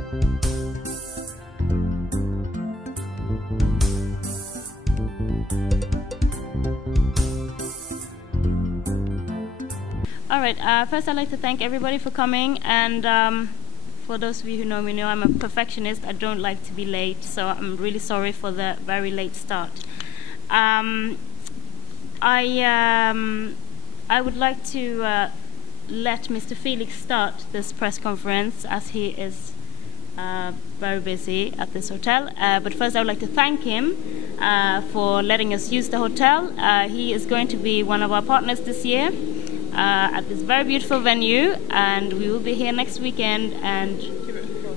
All right, first I'd like to thank everybody for coming, and for those of you who know me know I'm a perfectionist. I don't like to be late, so I'm really sorry for the very late start. I would like to let Mr. Felix start this press conference, as he is very busy at this hotel. But first I would like to thank him for letting us use the hotel. He is going to be one of our partners this year at this very beautiful venue, and we will be here next weekend, and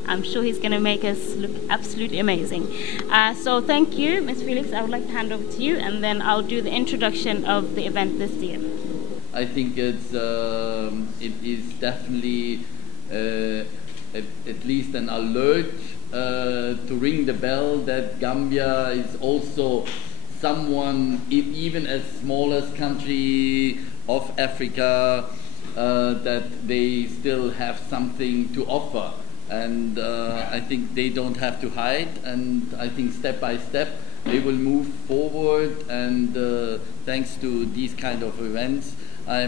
I'm sure he's going to make us look absolutely amazing. So thank you, Ms. Felix. I would like to hand over to you, and then I'll do the introduction of the event this year. I think it is definitely at least an alert to ring the bell that Gambia is also someone, even as smallest country of Africa, that they still have something to offer, and I think they don't have to hide, and I think step by step they will move forward, and thanks to these kind of events I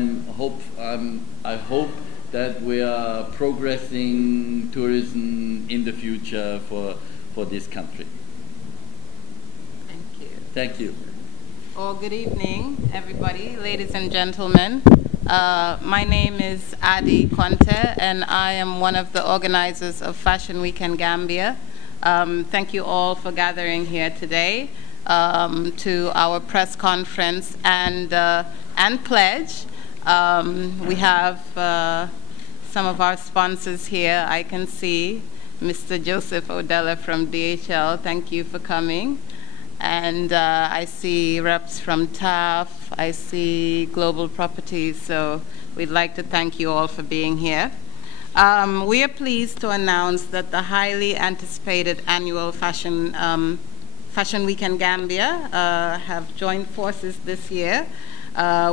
hope that we are progressing tourism in the future for this country. Thank you. Thank you. Well, good evening, everybody, ladies and gentlemen. My name is Adi Conte, and I am one of the organizers of Fashion Week in Gambia. Thank you all for gathering here today to our press conference and pledge. We have some of our sponsors here. I can see Mr. Joseph Odella from DHL. Thank you for coming. And I see reps from TAF, I see Global Properties, so we'd like to thank you all for being here. We are pleased to announce that the highly anticipated annual Fashion Week in Gambia have joined forces this year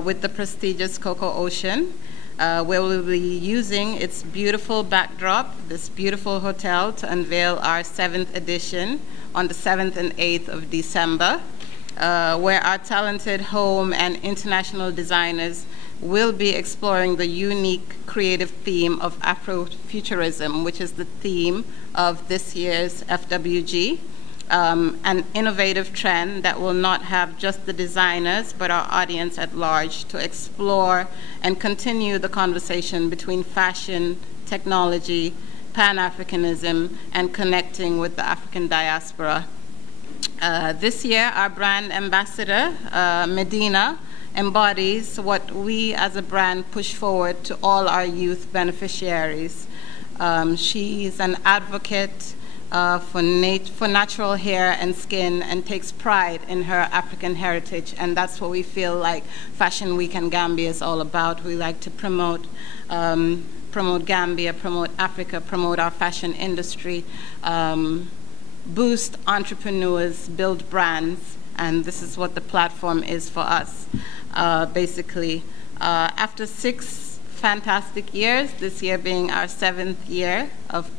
with the prestigious Coco Ocean, where we'll be using its beautiful backdrop, this beautiful hotel, to unveil our 7th edition on the 7th and 8th of December, where our talented home and international designers will be exploring the unique creative theme of Afrofuturism, which is the theme of this year's FWG, an innovative trend that will not have just the designers, but our audience at large to explore and continue the conversation between fashion, technology, Pan-Africanism, and connecting with the African diaspora. This year, our brand ambassador, Medina, embodies what we as a brand push forward to all our youth beneficiaries. She's an advocate for natural hair and skin, and takes pride in her African heritage, and that's what we feel like Fashion Week in Gambia is all about. We like to promote Gambia, promote Africa, promote our fashion industry, boost entrepreneurs, build brands, and this is what the platform is for us. Basically, after 6 fantastic years, this year being our 7th year of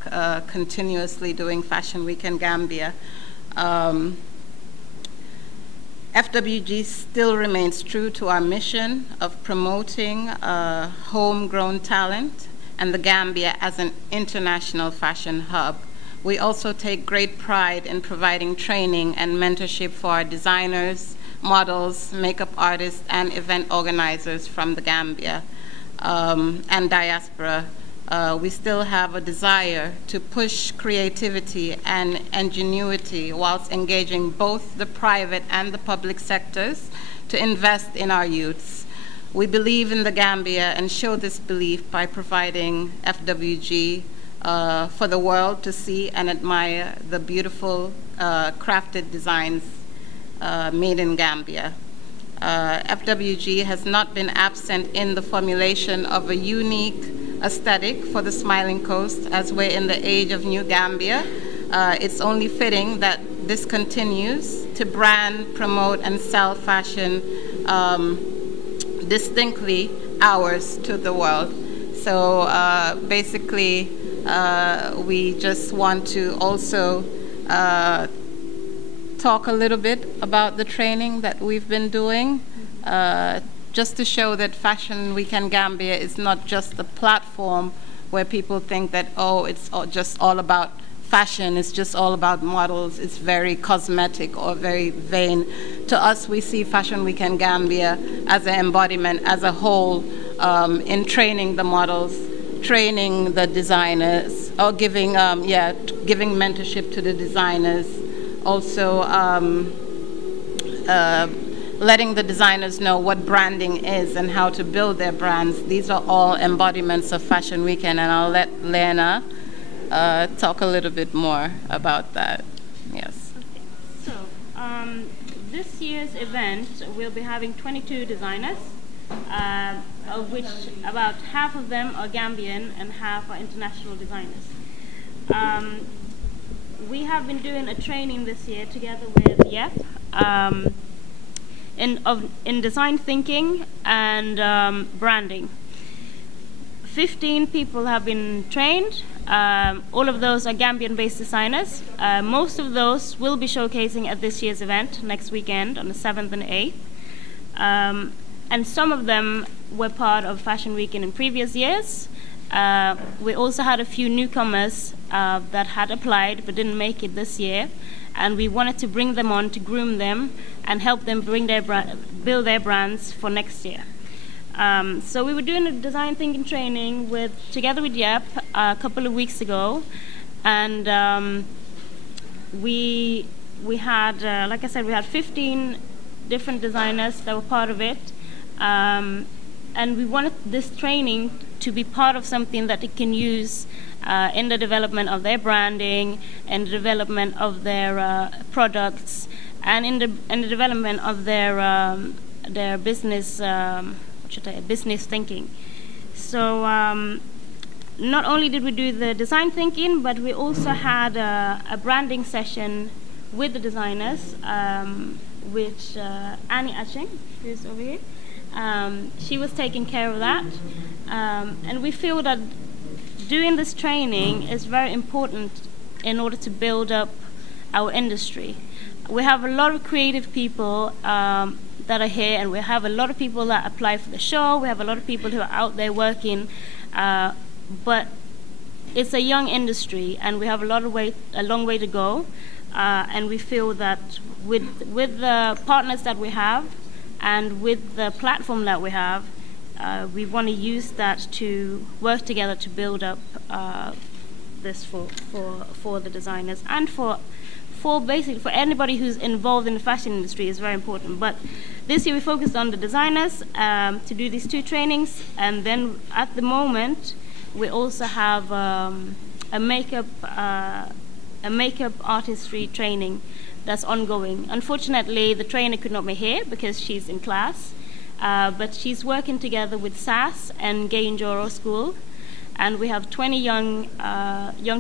continuously doing Fashion Week in Gambia, FWG still remains true to our mission of promoting homegrown talent and the Gambia as an international fashion hub. We also take great pride in providing training and mentorship for our designers, models, makeup artists, and event organizers from the Gambia and diaspora. We still have a desire to push creativity and ingenuity whilst engaging both the private and the public sectors to invest in our youths. We believe in the Gambia and show this belief by providing FWG for the world to see and admire the beautiful crafted designs made in Gambia. FWG has not been absent in the formulation of a unique aesthetic for the Smiling Coast. As we're in the age of New Gambia, it's only fitting that this continues to brand, promote, and sell fashion distinctly ours to the world. So basically, We just want to also talk a little bit about the training that we've been doing, just to show that Fashion Weekend Gambia is not just a platform where people think that, oh, it's just all about fashion, it's just all about models, it's very cosmetic or very vain. To us, we see Fashion Weekend Gambia as an embodiment, as a whole, in training the models, training the designers, or giving mentorship to the designers. Also, letting the designers know what branding is and how to build their brands. These are all embodiments of Fashion Weekend, and I'll let Lena talk a little bit more about that. Yes. Okay. So, this year's event, we'll be having 22 designers, of which about half of them are Gambian and half are international designers. We have been doing a training this year together with YEP in design thinking and branding. 15 people have been trained. All of those are Gambian-based designers. Most of those will be showcasing at this year's event next weekend on the 7th and 8th. And some of them were part of Fashion Week in previous years. We also had a few newcomers that had applied but didn't make it this year, and we wanted to bring them on to groom them and help them build their brands for next year. So we were doing a design thinking training together with YEP a couple of weeks ago, and we had, like I said, we had 15 different designers that were part of it, and we wanted this training to be part of something that they can use in the development of their branding, and the development of their products, and in the development of their business. Business thinking. So not only did we do the design thinking, but we also had a branding session with the designers, which Annie Aching, who's over here, she was taking care of that. And we feel that doing this training is very important in order to build up our industry. We have a lot of creative people that are here, and we have a lot of people that apply for the show. We have a lot of people who are out there working, but it's a young industry, and we have a long way to go. And we feel that with the partners that we have, and with the platform that we have, we want to use that to work together to build up this for the designers, and for anybody who's involved in the fashion industry is very important. But this year we focused on the designers to do these 2 trainings, and then at the moment we also have a makeup artistry training that's ongoing. Unfortunately, the trainer could not be here because she's in class, but she's working together with SAS and Gay Njoro School, and we have 20 young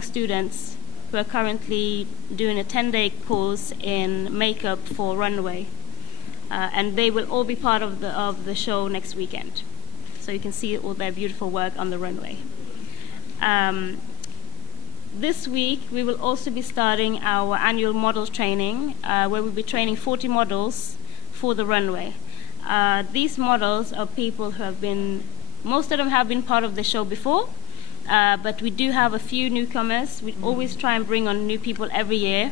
students who are currently doing a 10-day course in makeup for runway, and they will all be part of the show next weekend, so you can see all their beautiful work on the runway. This week we will also be starting our annual model training, where we'll be training 40 models for the runway. These models are people who most of them have been part of the show before, but we do have a few newcomers. We always try and bring on new people every year.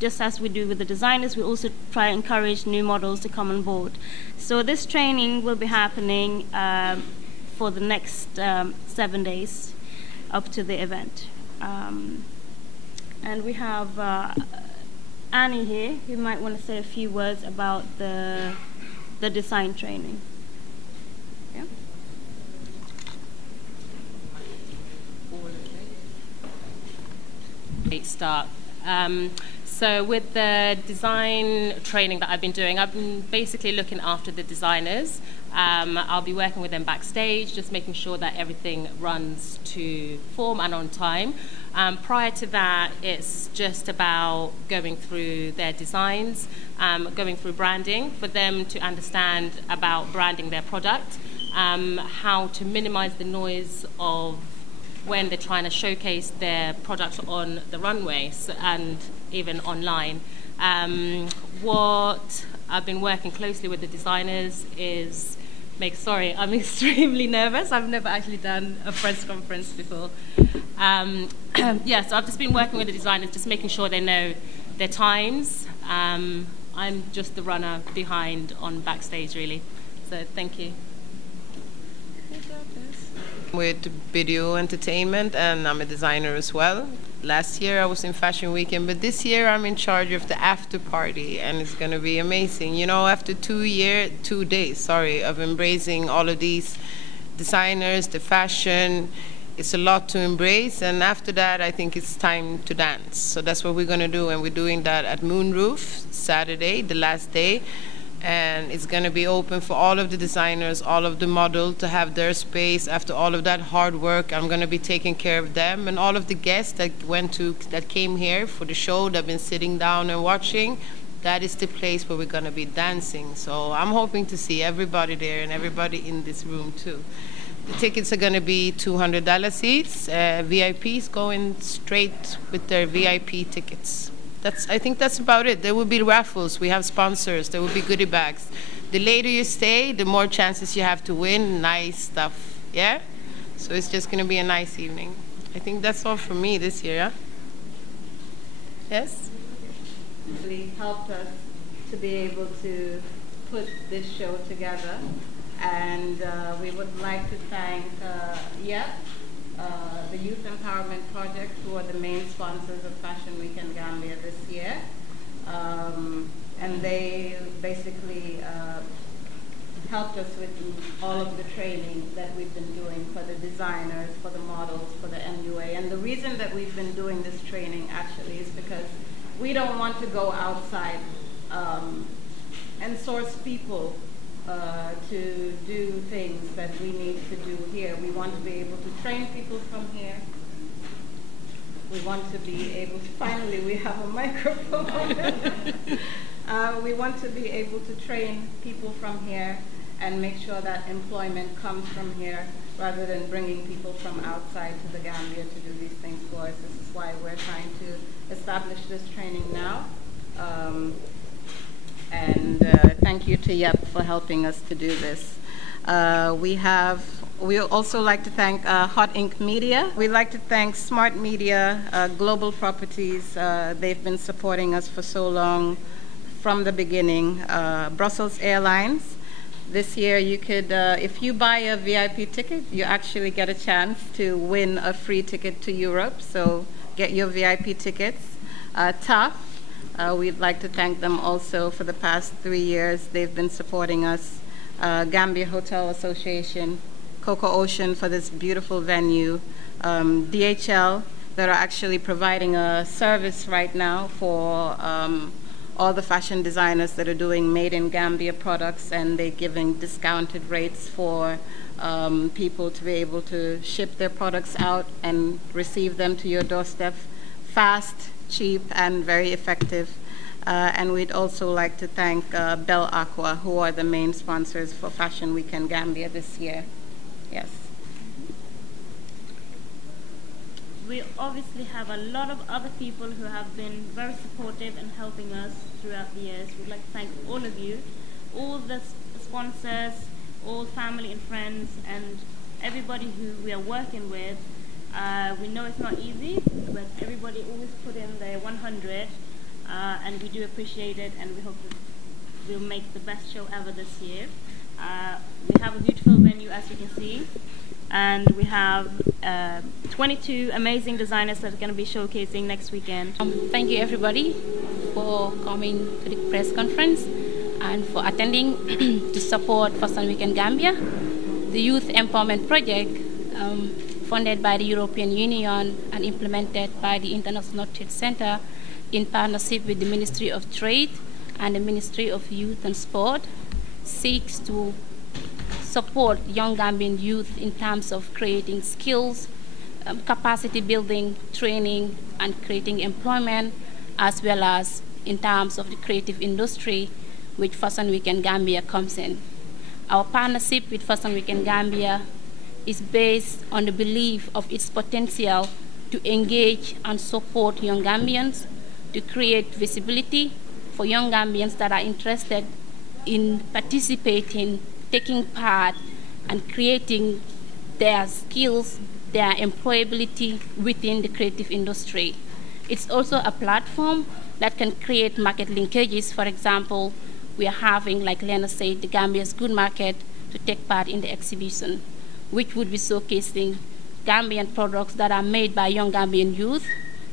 Just as we do with the designers, we also try and encourage new models to come on board. So this training will be happening for the next 7 days up to the event. And we have Annie here, who might want to say a few words about the design training. Yeah? Great start. So with the design training that I've been doing, I've been basically looking after the designers. I'll be working with them backstage, just making sure that everything runs to form and on time. Prior to that, it's just about going through their designs, going through branding, for them to understand about branding their product, how to minimize the noise of when they're trying to showcase their products on the runways and even online. What I've been working closely with the designers is sorry, I'm extremely nervous. I've never actually done a press conference before. Yeah, so I've just been working with the designers, just making sure they know their times. I'm just the runner behind on backstage, really. So thank you. With video entertainment, and I'm a designer as well. Last year I was in Fashion Weekend, but this year I'm in charge of the after party, and it's going to be amazing. You know, after 2 days, of embracing all of these designers, the fashion, it's a lot to embrace, and after that I think it's time to dance. So that's what we're going to do, and we're doing that at Moonroof Saturday, the last day. And it's going to be open for all of the designers, all of the models to have their space. After all of that hard work, I'm going to be taking care of them. And all of the guests that came here for the show, that have been sitting down and watching, that is the place where we're going to be dancing. So I'm hoping to see everybody there and everybody in this room too. The tickets are going to be $200 seats. VIPs going straight with their VIP tickets. I think that's about it. There will be raffles. We have sponsors. There will be goodie bags. The later you stay, the more chances you have to win nice stuff. Yeah? So it's just going to be a nice evening. I think that's all from me this year. Yeah? Yes? Really helped us to be able to put this show together. And we would like to thank the Youth Empowerment Project, who are the main sponsors of Fashion Week in Gambia this year. And they basically helped us with all of the training that we've been doing for the designers, for the models, for the MUA. And the reason that we've been doing this training actually is because we don't want to go outside and source people to do things that we need to do here. We want to be able to train people from here. We want to be able to, finally we have a microphone. We want to be able to train people from here and make sure that employment comes from here rather than bringing people from outside to the Gambia to do these things for us. This is why we're trying to establish this training now. And thank you to Yep for helping us to do this. We also like to thank Hot Ink Media. We'd like to thank Smart Media, Global Properties. They've been supporting us for so long from the beginning. Brussels Airlines. This year you could, if you buy a VIP ticket, you actually get a chance to win a free ticket to Europe. So get your VIP tickets. TAF. We'd like to thank them also for the past 3 years. They've been supporting us. Gambia Hotel Association, Coco Ocean for this beautiful venue, DHL that are actually providing a service right now for all the fashion designers that are doing made in Gambia products, and they're giving discounted rates for people to be able to ship their products out and receive them to your doorstep fast, cheap, and very effective. And we'd also like to thank Bell Aqua, who are the main sponsors for Fashion Week in Gambia this year. Yes. We obviously have a lot of other people who have been very supportive and helping us throughout the years. We'd like to thank all of you, all the sponsors, all family and friends, and everybody who we are working with. We know it's not easy, but everybody always put in their 100, and we do appreciate it, and we hope that we'll make the best show ever this year. We have a beautiful venue, as you can see, and we have 22 amazing designers that are going to be showcasing next weekend. Thank you everybody for coming to the press conference and for attending to support Fashion Week in Gambia. The Youth Empowerment Project, funded by the European Union and implemented by the International Trade Center in partnership with the Ministry of Trade and the Ministry of Youth and Sport, seeks to support young Gambian youth in terms of creating skills, capacity building, training, and creating employment, as well as in terms of the creative industry, which Fashion Week in Gambia comes in. Our partnership with Fashion Week in Gambia is based on the belief of its potential to engage and support young Gambians, to create visibility for young Gambians that are interested in participating, taking part, and creating their skills, their employability within the creative industry. It's also a platform that can create market linkages. For example, we are having, like Lena said, the Gambia's Good Market to take part in the exhibition, which would be showcasing Gambian products that are made by young Gambian youth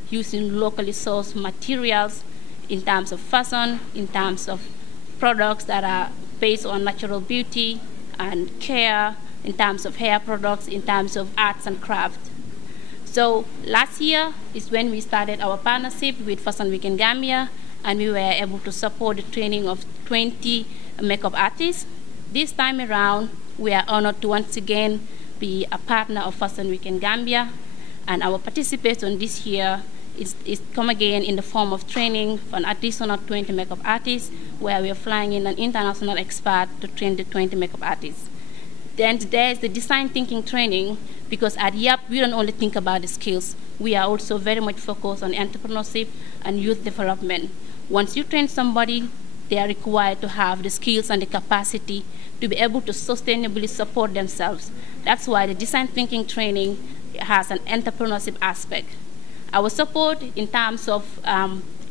using locally sourced materials in terms of fashion, in terms of products that are based on natural beauty and care, in terms of hair products, in terms of arts and crafts. So last year is when we started our partnership with Fashion Week in Gambia, and we were able to support the training of 20 makeup artists. This time around, we are honored to once again be a partner of Fashion Week in Gambia, and our participation this year is come again in the form of training for an additional 20 makeup artists, where we are flying in an international expert to train the 20 makeup artists. Then there's the design thinking training, because at YAP, we don't only think about the skills. We are also very much focused on entrepreneurship and youth development. Once you train somebody, they are required to have the skills and the capacity to be able to sustainably support themselves. That's why the design thinking training has an entrepreneurship aspect. Our support in terms of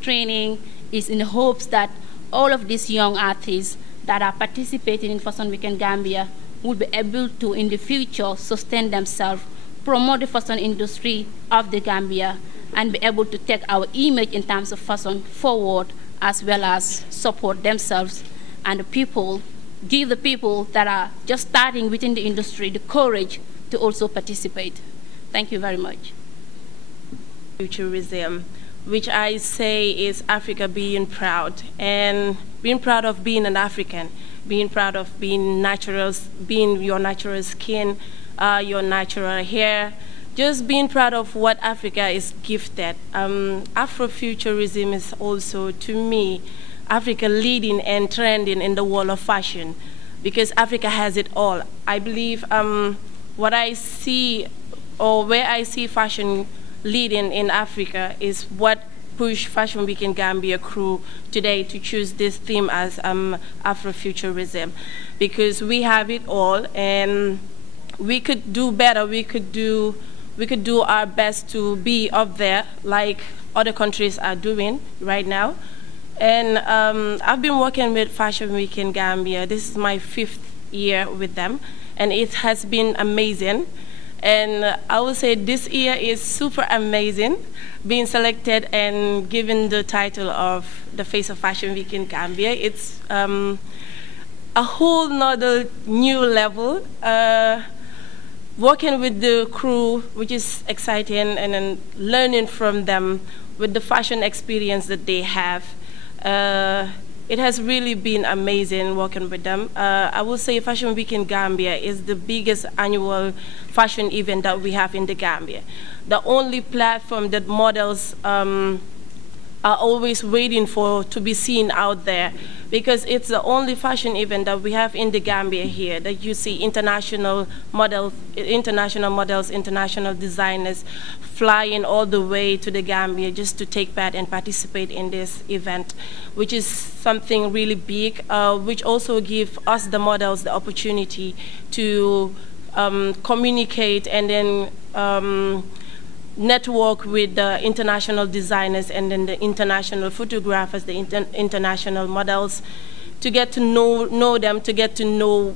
training is in the hopes that all of these young artists that are participating in Fashion Week in Gambia will be able to, in the future, sustain themselves, promote the fashion industry of the Gambia, and be able to take our image in terms of fashion forward, as well as support themselves and the people, give the people that are just starting within the industry the courage to also participate. Thank you very much. Futurism, which I say is Africa being proud, and being proud of being an African, being proud of being natural, being your natural skin, your natural hair, just being proud of what Africa is gifted. Afrofuturism is also, to me, Africa leading and trending in the world of fashion, because Africa has it all. I believe what I see, or where I see fashion leading in Africa, is what pushed Fashion Week in Gambia crew today to choose this theme as Afrofuturism, because we have it all, and we could do better. We could do our best to be up there like other countries are doing right now. And I've been working with Fashion Week in Gambia. This is my 5th year with them, and it has been amazing. And I would say this year is super amazing, being selected and given the title of the Face of Fashion Week in Gambia. It's a whole nother new level. Working with the crew, which is exciting, and then learning from them with the fashion experience that they have. It has really been amazing working with them. I will say Fashion Week in Gambia is the biggest annual fashion event that we have in the Gambia. The only platform that models are always waiting for to be seen out there, because it's the only fashion event that we have in the Gambia here, that you see international models, international designers flying all the way to the Gambia just to take part and participate in this event, which is something really big, which also gives us, the models, the opportunity to communicate and then network with the international designers and then the international photographers, the international models, to get to know them, to get to know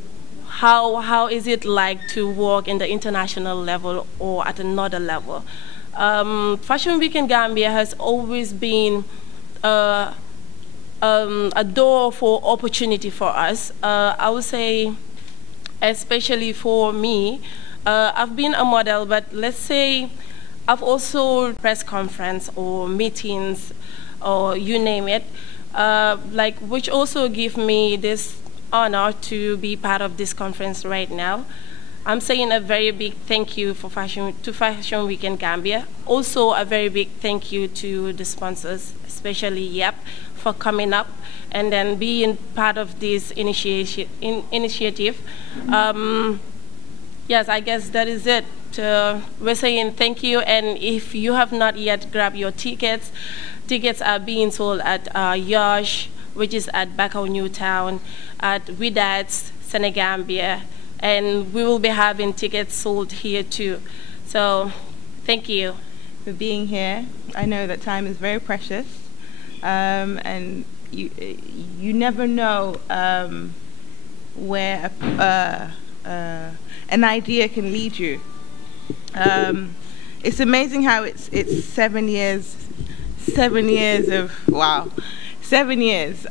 how is it like to work in the international level or at another level. Fashion Week in Gambia has always been a door for opportunity for us. I would say, especially for me, I've been a model, but let's say I've also press conference or meetings or you name it, which also give me this honor to be part of this conference right now. I'm saying a very big thank you to Fashion Week in Gambia. Also a very big thank you to the sponsors, especially YAP, for coming up and then being part of this initiative. yes, I guess that is it. We're saying thank you, and if you have not yet grabbed your tickets, tickets are being sold at Yash, which is at Bakau Newtown, at Widats, Senegambia, and we will be having tickets sold here too. So, thank you for being here. I know that time is very precious, and you never know where an idea can lead you. It's amazing how it's 7 years. 7 years of, wow, 7 years.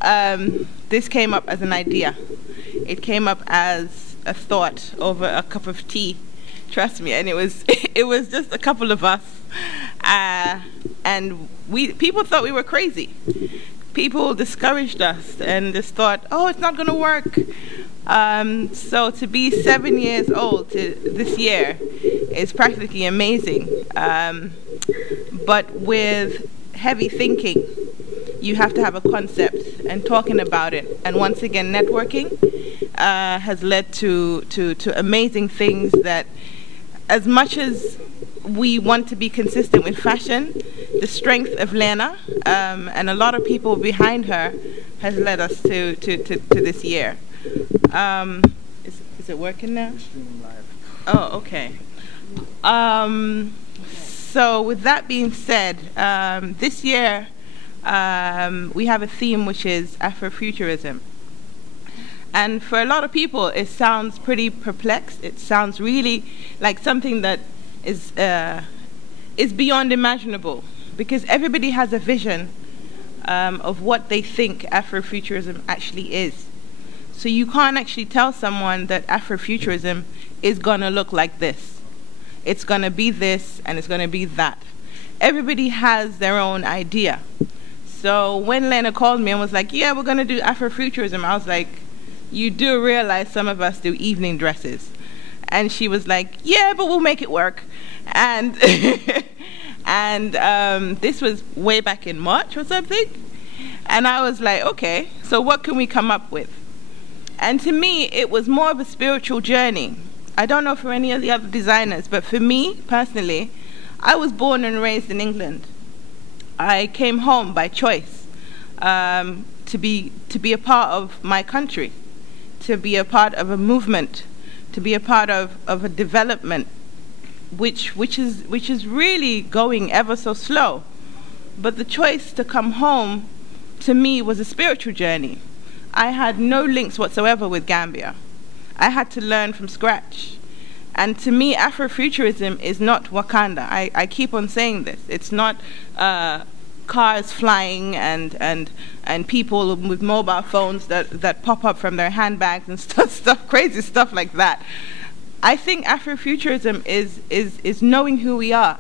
This came up as an idea. It came up as a thought over a cup of tea. Trust me, and it was just a couple of us, and people thought we were crazy. People discouraged us and just thought, oh, it's not going to work. So to be 7 years old this year is practically amazing. But with heavy thinking, you have to have a concept and talking about it. And once again, networking has led to amazing things that, as much as we want to be consistent with fashion, the strength of Lena and a lot of people behind her has led us to this year. Is it working now? Oh, okay. So with that being said, this year we have a theme which is Afrofuturism. And for a lot of people, it sounds pretty perplexed. It sounds really like something that is beyond imaginable, because everybody has a vision of what they think Afrofuturism actually is. So you can't actually tell someone that Afrofuturism is going to look like this. It's going to be this, and it's going to be that. Everybody has their own idea. So when Lena called me and was like, yeah, we're going to do Afrofuturism, I was like, you do realize some of us do evening dresses. And she was like, yeah, but we'll make it work. And this was way back in March or something. And I was like, okay, so what can we come up with? And to me, it was more of a spiritual journey. I don't know for any of the other designers, but for me, personally, I was born and raised in England. I came home by choice to be a part of my country, to be a part of a movement, to be a part of a development which is really going ever so slow. But the choice to come home, to me, was a spiritual journey. I had no links whatsoever with Gambia. I had to learn from scratch. And to me, Afrofuturism is not Wakanda. I keep on saying this. It's not cars flying and people with mobile phones that pop up from their handbags and stuff, crazy stuff like that. I think Afrofuturism is knowing who we are.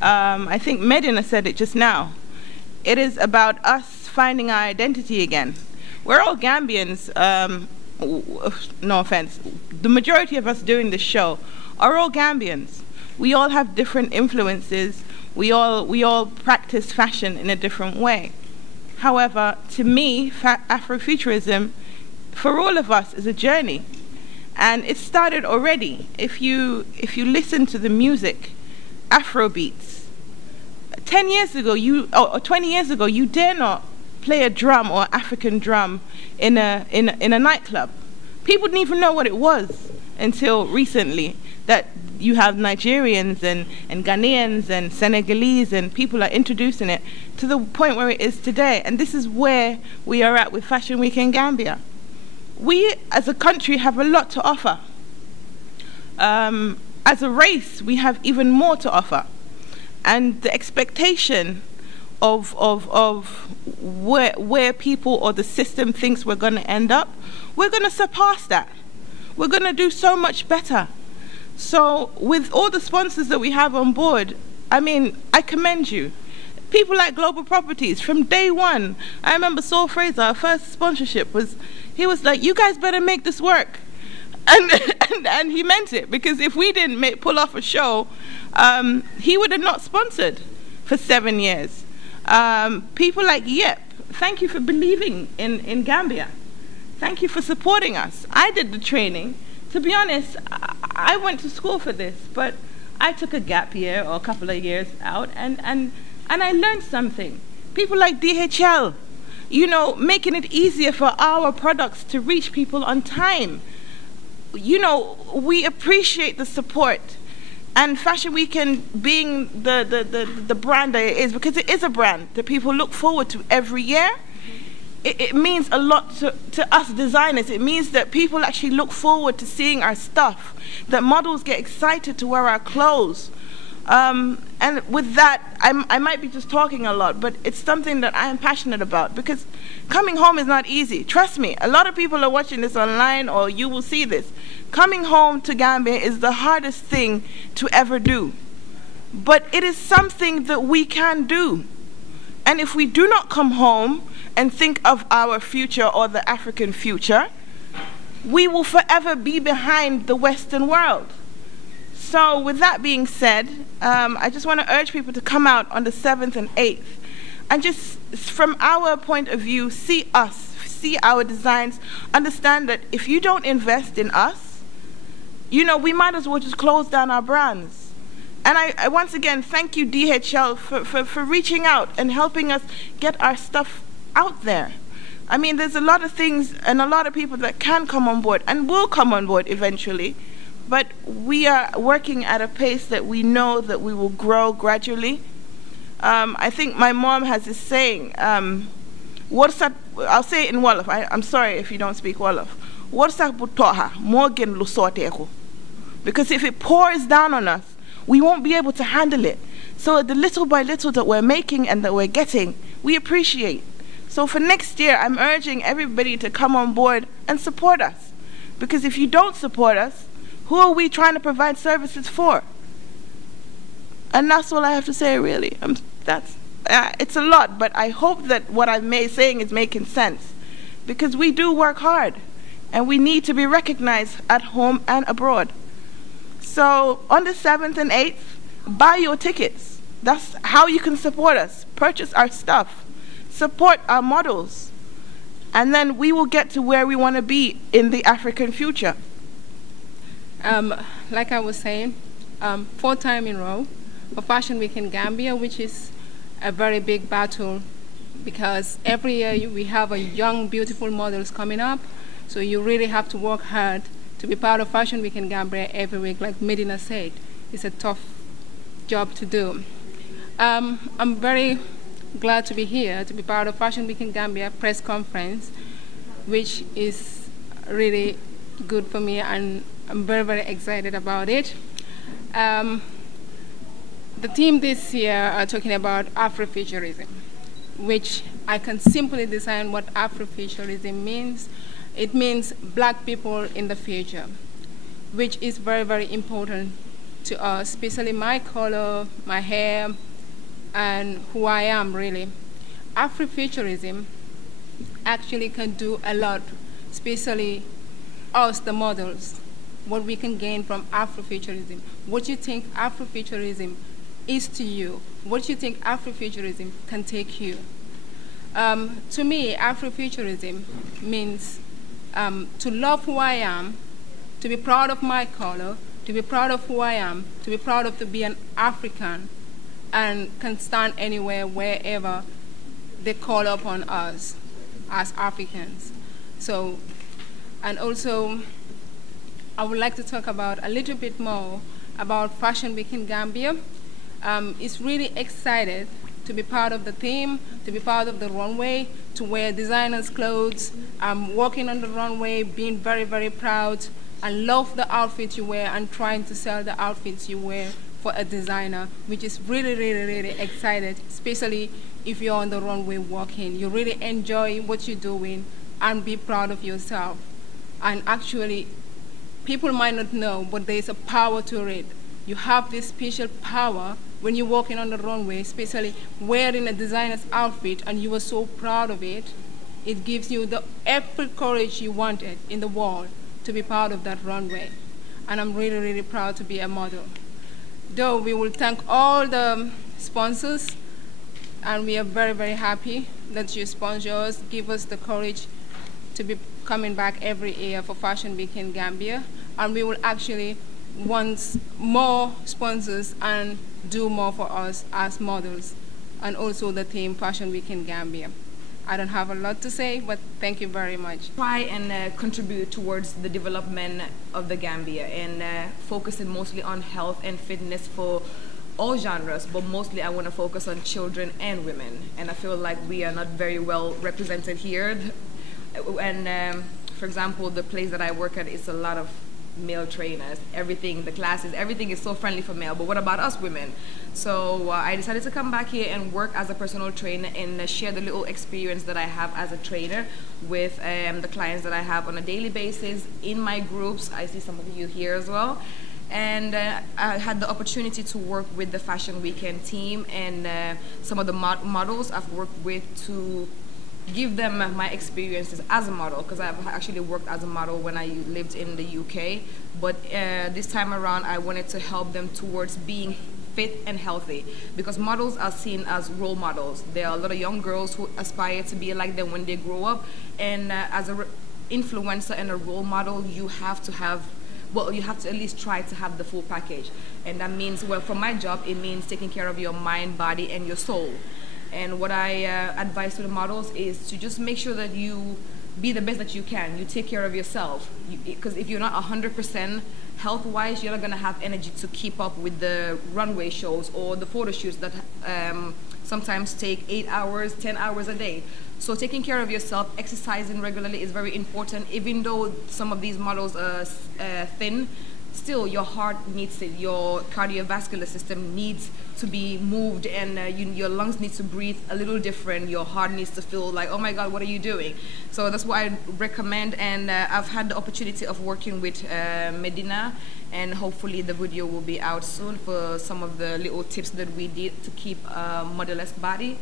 I think Medina said it just now. It is about us finding our identity again. We're all Gambians, no offense. The majority of us doing this show are all Gambians. We all have different influences. We all practice fashion in a different way. However, to me, Afrofuturism, for all of us, is a journey. And it started already. If you listen to the music, Afrobeats, 10 years ago, or 20 years ago, you dare not play a drum or African drum in a nightclub. People didn't even know what it was until recently, that you have Nigerians and Ghanaians and Senegalese, and people are introducing it to the point where it is today. And this is where we are at with Fashion Week in Gambia. We, as a country, have a lot to offer. As a race, we have even more to offer. And the expectation of where people or the system thinks we're going to end up, we're going to surpass that. We're going to do so much better. So with all the sponsors that we have on board, I mean, I commend you. People like Global Properties, from day one, I remember Saul Fraser, our first sponsorship he was like, you guys better make this work. And he meant it, because if we didn't pull off a show, he would have not sponsored for 7 years. People like Yep, thank you for believing in Gambia. Thank you for supporting us. I did the training to be honest, I went to school for this, but I took a gap year or a couple of years out, and I learned something. People like DHL, you know, making it easier for our products to reach people on time. You know, we appreciate the support. And Fashion Weekend being the brand that it is, because it is a brand that people look forward to every year, it means a lot to us designers. It means that people actually look forward to seeing our stuff, that models get excited to wear our clothes. And with that, I might be just talking a lot, but it's something that I am passionate about, because coming home is not easy. Trust me, a lot of people are watching this online, or you will see this. Coming home to Gambia is the hardest thing to ever do. But it is something that we can do. And if we do not come home and think of our future or the African future, we will forever be behind the Western world. So with that being said, I just want to urge people to come out on the 7th and 8th and just, from our point of view, see us, see our designs, understand that if you don't invest in us, you know, we might as well just close down our brands. And I once again thank you, DHL, for reaching out and helping us get our stuff out there. I mean, there's a lot of things and a lot of people that can come on board and will come on board eventually, but we are working at a pace that we know that we will grow gradually. I think my mom has this saying, I'll say it in Wolof, I'm sorry if you don't speak Wolof. Because if it pours down on us, we won't be able to handle it. So the little by little that we're making and that we're getting, we appreciate. So for next year, I'm urging everybody to come on board and support us. Because if you don't support us, who are we trying to provide services for? And that's all I have to say, really. It's a lot, but I hope that what I'm saying is making sense. Because we do work hard, and we need to be recognized at home and abroad. So on the 7th and 8th, buy your tickets. That's how you can support us. Purchase our stuff. Support our models. And then we will get to where we want to be in the African future. Like I was saying, 4th time in a row for Fashion Week in Gambia, which is a very big battle, because every year we have a young, beautiful models coming up. So you really have to work hard to be part of Fashion Week in Gambia every week. Like Medina said, it's a tough job to do. I'm very glad to be here to be part of Fashion Week in Gambia press conference, which is really good for me, and I'm very, very excited about it. The theme this year are talking about Afrofuturism, which I can simply define what Afrofuturism means. It means black people in the future, which is very, very important to us, especially my color, my hair, and who I am, really. Afrofuturism actually can do a lot, especially us, the models, what we can gain from Afrofuturism. What you think Afrofuturism is to you, what you think Afrofuturism can take you. To me, Afrofuturism means to love who I am, to be proud of my color, to be proud of who I am, to be proud of to be an African, and can stand anywhere, wherever they call upon us as Africans. So, and also, I would like to talk about a little bit more about Fashion Week in Gambia. It's really excited to be part of the theme, to be part of the runway, to wear designers' clothes, walking on the runway, being very, very proud, and love the outfit you wear and trying to sell the outfits you wear for a designer, which is really, really, really excited, especially if you're on the runway walking. You really enjoy what you're doing and be proud of yourself. And actually, people might not know, but there's a power to it. You have this special power when you're walking on the runway, especially wearing a designer's outfit, and you are so proud of it. It gives you the every courage you wanted in the world to be part of that runway. And I'm really, really proud to be a model. Though we will thank all the sponsors, and we are very, very happy that you sponsor us, give us the courage to be coming back every year for Fashion Week in Gambia. and we will actually want more sponsors and do more for us as models, and also the theme Fashion Week in Gambia. I don't have a lot to say, but thank you very much. Try and contribute towards the development of the Gambia and focusing mostly on health and fitness for all genres, but mostly I want to focus on children and women. And I feel like we are not very well represented here. And for example, the place that I work at is a lot of male trainers. Everything, the classes, everything is so friendly for male, but what about us women? So I decided to come back here and work as a personal trainer and share the little experience that I have as a trainer with the clients that I have on a daily basis in my groups. I see some of you here as well. And I had the opportunity to work with the Fashion Weekend team and some of the models I've worked with to give them my experiences as a model, because I've actually worked as a model when I lived in the UK. But this time around, I wanted to help them towards being fit and healthy, because models are seen as role models. There are a lot of young girls who aspire to be like them when they grow up. And as an influencer and a role model, you have to have, well, you have to at least try to have the full package. And that means, well, for my job, it means taking care of your mind, body, and your soul. And what I advise to the models is to just make sure that you be the best that you can. You take care of yourself. Because if you're not 100% health-wise, you're not going to have energy to keep up with the runway shows or the photo shoots that sometimes take 8 hours, 10 hours a day. So taking care of yourself, exercising regularly is very important. Even though some of these models are thin, still your heart needs it, your cardiovascular system needs to be moved, and your lungs need to breathe a little different. Your heart needs to feel like, oh my God, what are you doing? So that's what I recommend, and I've had the opportunity of working with Medina, and hopefully the video will be out soon for some of the little tips that we did to keep a model-esque body.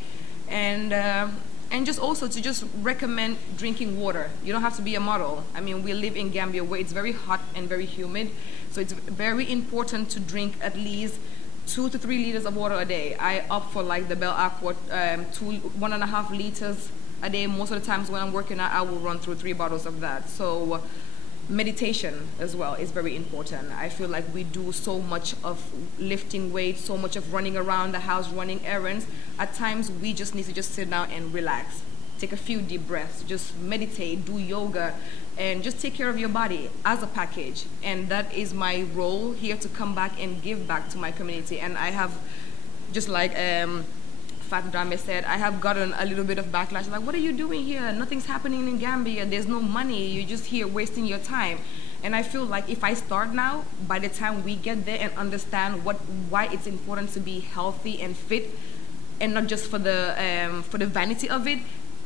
And just also to just recommend drinking water. You don't have to be a model. I mean, we live in Gambia where it's very hot and very humid, so it's very important to drink at least 2 to 3 liters of water a day. I opt for like the Bell Aqua, 1.5 liters a day. Most of the times when I'm working out, I will run through 3 bottles of that. So meditation as well is very important. I feel like we do so much of lifting weights, so much of running around the house, running errands. At times, we just need to just sit down and relax. Take a few deep breaths, just meditate, do yoga, and just take care of your body as a package. And that is my role here, to come back and give back to my community. And I have, just like Fat Drame said, I have gotten a little bit of backlash, like, what are you doing here? Nothing's happening in Gambia. There's no money. You're just here wasting your time. And I feel like if I start now, by the time we get there and understand why it's important to be healthy and fit, and not just for the vanity of it,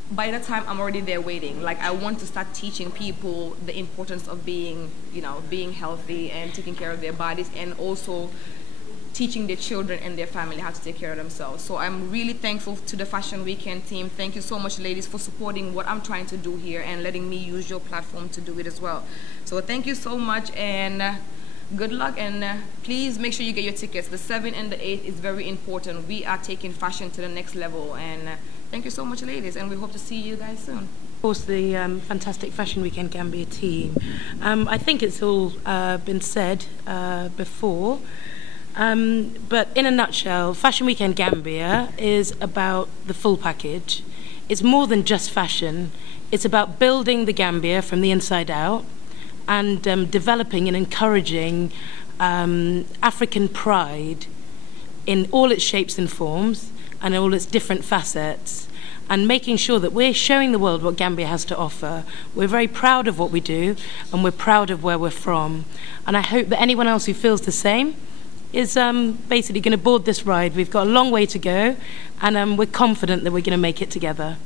by the time I'm already there waiting. Like, I want to start teaching people the importance of being healthy and taking care of their bodies, and also teaching their children and their family how to take care of themselves. So I'm really thankful to the Fashion Weekend team. Thank you so much, ladies, for supporting what I'm trying to do here and letting me use your platform to do it as well. So thank you so much, and good luck, and please make sure you get your tickets. The 7th and the 8th is very important. We are taking fashion to the next level, and thank you so much, ladies, and we hope to see you guys soon. Of course, the fantastic Fashion Weekend Gambia team. I think it's all been said before. But in a nutshell, Fashion Weekend Gambia is about the full package. It's more than just fashion. It's about building the Gambia from the inside out, and developing and encouraging African pride in all its shapes and forms and all its different facets, and making sure that we're showing the world what Gambia has to offer. We're very proud of what we do, and we're proud of where we're from. And I hope that anyone else who feels the same is basically going to board this ride. We've got a long way to go, and we're confident that we're going to make it together.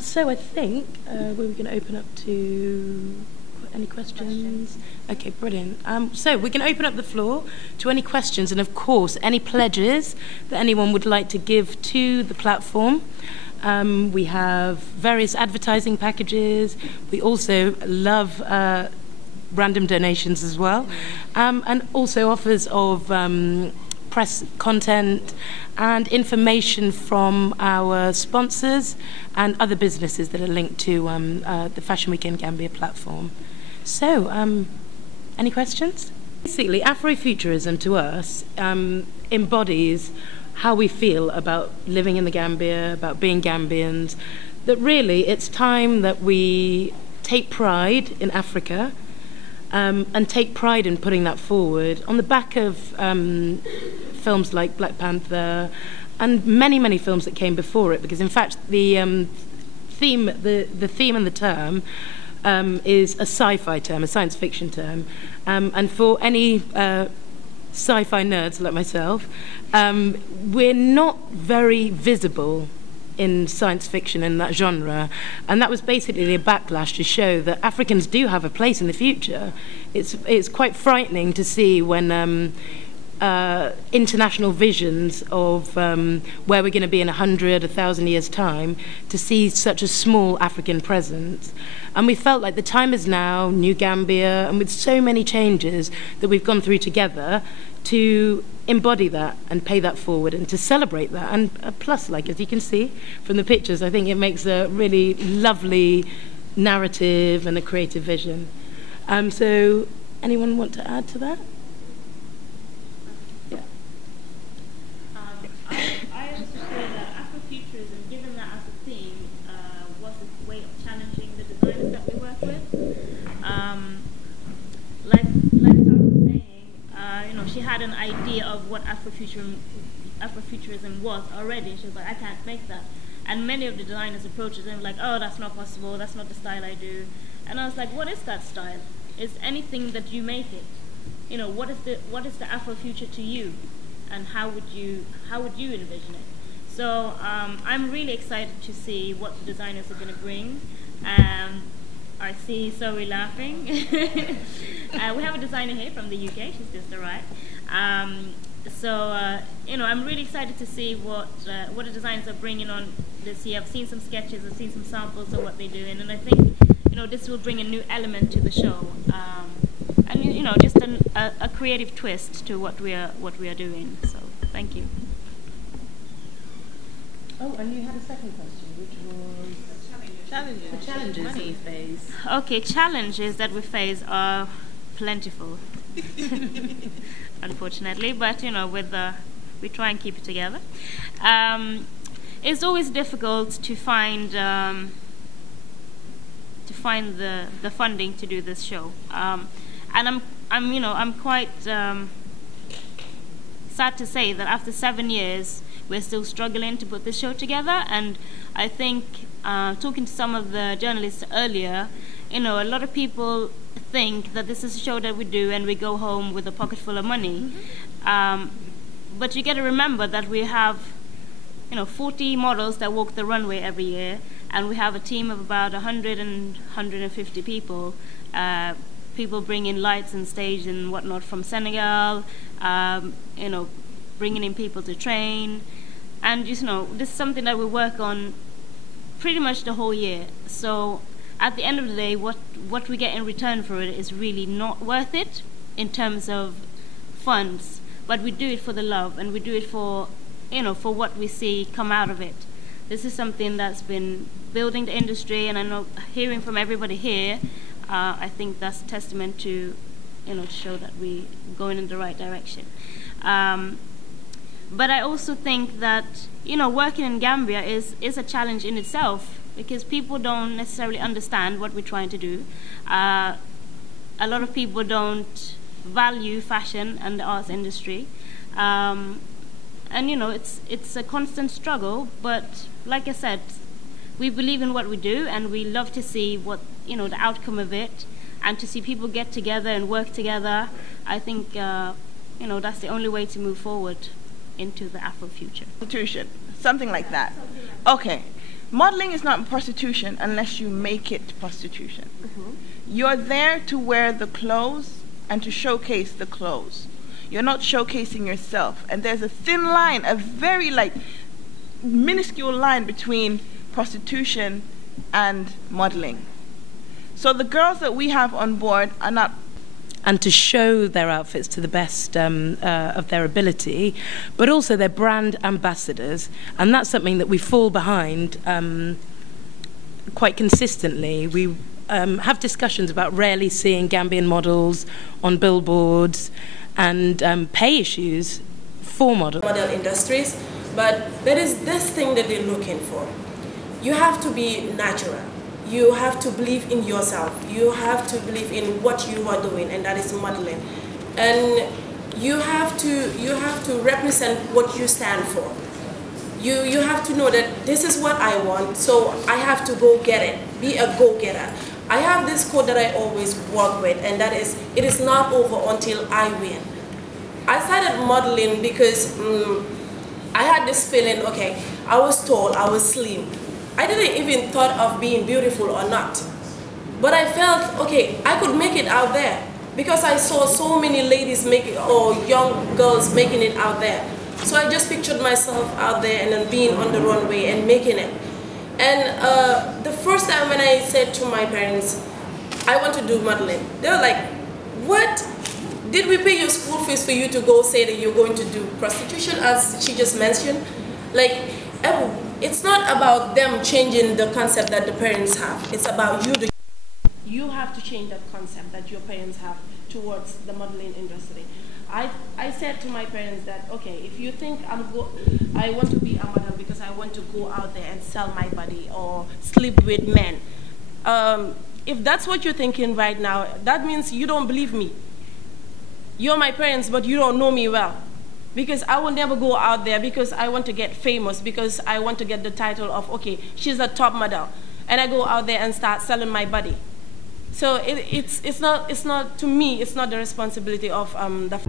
So I think we're going to open up to any questions. Okay, brilliant. So we're going to open up the floor to any questions, and of course any pledges that anyone would like to give to the platform. We have various advertising packages. We also love random donations as well, and also offers of press content and information from our sponsors and other businesses that are linked to the Fashion Weekend Gambia platform. So Any questions? Basically, Afrofuturism to us embodies how we feel about living in the Gambia, about being Gambians, that really it's time that we take pride in Africa and take pride in putting that forward on the back of films like Black Panther and many, many films that came before it, because in fact the theme and the term is a sci-fi term, a science fiction term, and for any sci-fi nerds like myself, we're not very visible in science fiction in that genre, and that was basically a backlash to show that Africans do have a place in the future. It's quite frightening to see when international visions of where we're going to be in 100, 1,000 years' time, to see such a small African presence. And we felt like the time is now, New Gambia, and with so many changes that we've gone through together, to embody that and pay that forward and to celebrate that. And plus, like, as you can see from the pictures, I think it makes a really lovely narrative and a creative vision. So anyone want to add to that? Yeah. I also feel that Afrofuturism, given that as a theme, was a way of challenging the designers that we work with. Like Sarah was saying, she had an idea of what Afrofuturism was already. She was like, I can't make that. And many of the designers approached it and were like, oh, that's not possible, that's not the style I do. And I was like, what is that style? Is anything that you make it? What is the Afrofuture to you? And how would you envision it? So I'm really excited to see what the designers are going to bring. I see Zoe laughing. We have a designer here from the UK. She's just arrived. I'm really excited to see what the designers are bringing on this year. I've seen some sketches, I've seen some samples of what they're doing, and I think this will bring a new element to the show, and just a creative twist to what we are doing. So thank you. Oh, and you had a second question, which was the challenges we face. Okay, challenges that we face are plentiful, unfortunately, but we try and keep it together. It's always difficult to find the funding to do this show, and I'm quite sad to say that after 7 years we're still struggling to put this show together. And I think talking to some of the journalists earlier, a lot of people think that this is a show that we do and we go home with a pocket full of money. But you got to remember that we have 40 models that walk the runway every year, and we have a team of about 100 and 150 people. People bringing lights and stage and whatnot from Senegal, bringing in people to train. And this is something that we work on pretty much the whole year. So at the end of the day, what we get in return for it is really not worth it in terms of funds. But we do it for the love, and we do it for what we see come out of it. This is something that's been building the industry, and I know, hearing from everybody here, I think that's a testament to show that we're going in the right direction. But I also think that working in Gambia is a challenge in itself, because people don't necessarily understand what we're trying to do. A lot of people don't value fashion and the arts industry, and it's a constant struggle. But like I said, we believe in what we do, and we love to see what the outcome of it, and to see people get together and work together. I think that's the only way to move forward into the Afrofuture. Prostitution, something like that. Okay, modeling is not prostitution unless you make it prostitution. You're there to wear the clothes and to showcase the clothes. You're not showcasing yourself. And there's a thin line, a very minuscule line between prostitution and modeling. So the girls that we have on board are not... And to show their outfits to the best of their ability, but also they're brand ambassadors. And that's something that we fall behind quite consistently. have discussions about rarely seeing Gambian models on billboards and pay issues for models. Model industries, but there is this thing that they're looking for. You have to be natural. You have to believe in yourself. You have to believe in what you are doing, and that is modeling. And you have to represent what you stand for. You have to know that this is what I want, so I have to go get it. Be a go-getter. I have this quote that I always work with, and that is, it is not over until I win. I started modeling because I had this feeling, okay, I was tall, I was slim. I didn't even thought of being beautiful or not. But I felt, okay, I could make it out there because I saw so many ladies making, or young girls making it out there. So I just pictured myself out there and then being on the runway and making it. And the first time when I said to my parents, I want to do modeling, they were like, what? Did we pay your school fees for you to go say that you're going to do prostitution, as she just mentioned? Like, it's not about them changing the concept that the parents have. It's about you. You have to change that concept that your parents have towards the modeling industry. I said to my parents that, okay, if you think I want to be a model because I want to go out there and sell my body or sleep with men, if that's what you're thinking right now, that means you don't believe me. You're my parents, but you don't know me well. Because I will never go out there because I want to get famous, because I want to get the title of, okay, she's a top model. And I go out there and start selling my body. So it's not, to me, it's not the responsibility of the...